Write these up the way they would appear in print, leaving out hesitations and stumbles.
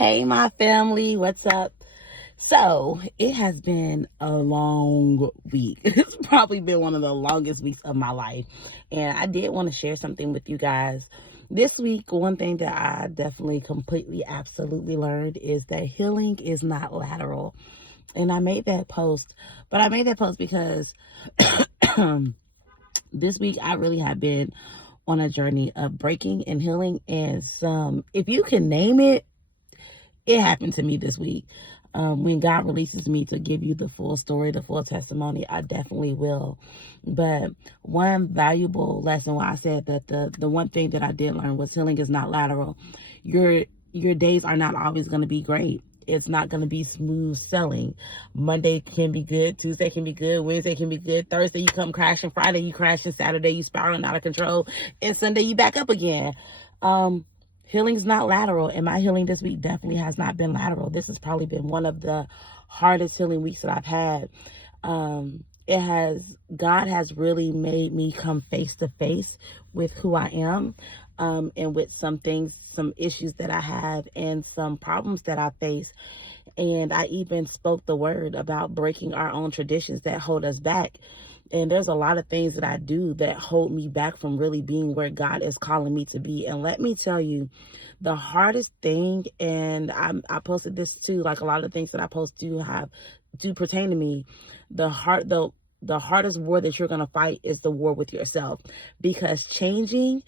Hey, my family, what's up? So, it has been a long week. It's probably been one of the longest weeks of my life. And I did want to share something with you guys. This week, one thing that I definitely completely, absolutely learned is that healing is not lateral. And I made that post, but I made that post because this week I really have been on a journey of breaking and healing. And if you can name it, it happened to me this week. When God releases me to give you the full story, the full testimony, I definitely will. But one valuable lesson why I said that the one thing that I did learn was healing is not lateral. Your days are not always going to be great. It's not going to be smooth sailing. Monday can be good. Tuesday can be good. Wednesday can be good. Thursday you come crashing. Friday you crashing. Saturday you spiraling out of control. And Sunday you back up again. Healing's not lateral, and my healing this week definitely has not been lateral. This has probably been one of the hardest healing weeks that I've had. God has really made me come face to face with who I am, and with some things, some issues that I have, and some problems that I face. And I even spoke the word about breaking our own traditions that hold us back. And there's a lot of things that I do that hold me back from really being where God is calling me to be. And let me tell you, the hardest thing, and I posted this too, like a lot of things that I post do pertain to me. The hardest war that you're going to fight is the war with yourself, because changing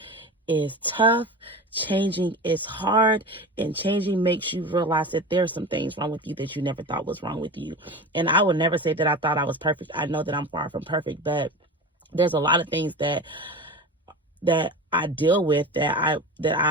is tough, changing is hard, and changing makes you realize that there's some things wrong with you that you never thought was wrong with you. And I would never say that I thought I was perfect. I know that I'm far from perfect, but there's a lot of things that I deal with that I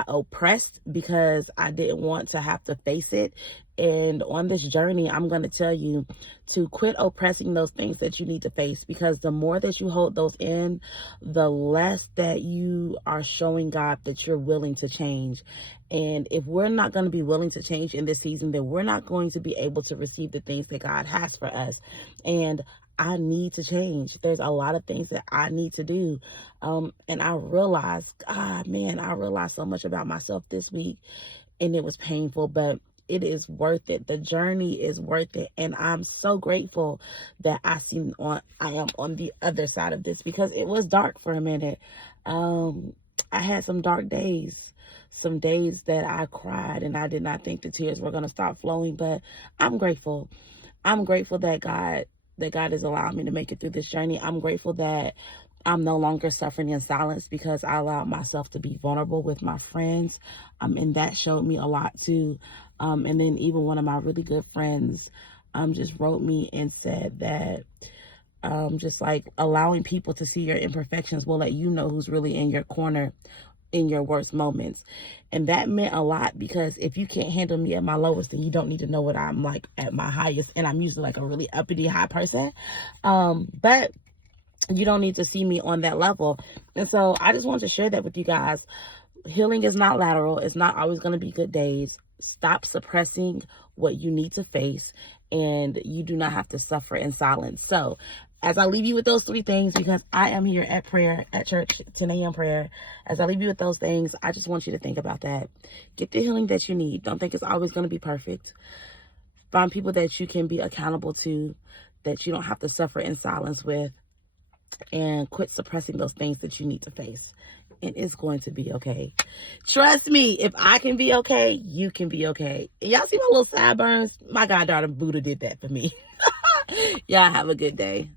oppressed because I didn't want to have to face it. And on this journey, I'm going to tell you to quit oppressing those things that you need to face, because the more that you hold those in, the less that you are showing God that you're willing to change. And if we're not going to be willing to change in this season, then we're not going to be able to receive the things that God has for us. And I need to change. There's a lot of things that I need to do. And I realized, I realized so much about myself this week, and it was painful, but it is worth it. The journey is worth it. And I'm so grateful that I am on the other side of this, because it was dark for a minute. I had some dark days, some days that I cried and I did not think the tears were going to stop flowing, but I'm grateful. I'm grateful that God is allowing me to make it through this journey. I'm grateful that I'm no longer suffering in silence, because I allowed myself to be vulnerable with my friends. And that showed me a lot too. And then even one of my really good friends just wrote me and said that just like allowing people to see your imperfections will let you know who's really in your corner in your worst moments. And that meant a lot, because if you can't handle me at my lowest, then you don't need to know what I'm like at my highest. And I'm usually like a really uppity high person. But you don't need to see me on that level. And so I just wanted to share that with you guys. Healing is not lateral. It's not always going to be good days. Stop suppressing what you need to face, and you do not have to suffer in silence. So as I leave you with those three things, because I am here at prayer, at church, 10 a.m. prayer. As I leave you with those things, I just want you to think about that. Get the healing that you need. Don't think it's always going to be perfect. Find people that you can be accountable to, that you don't have to suffer in silence with, and quit suppressing those things that you need to face. And it's going to be okay. Trust me, if I can be okay, you can be okay. And y'all see my little sideburns? My goddaughter Buddha did that for me. Y'all have a good day.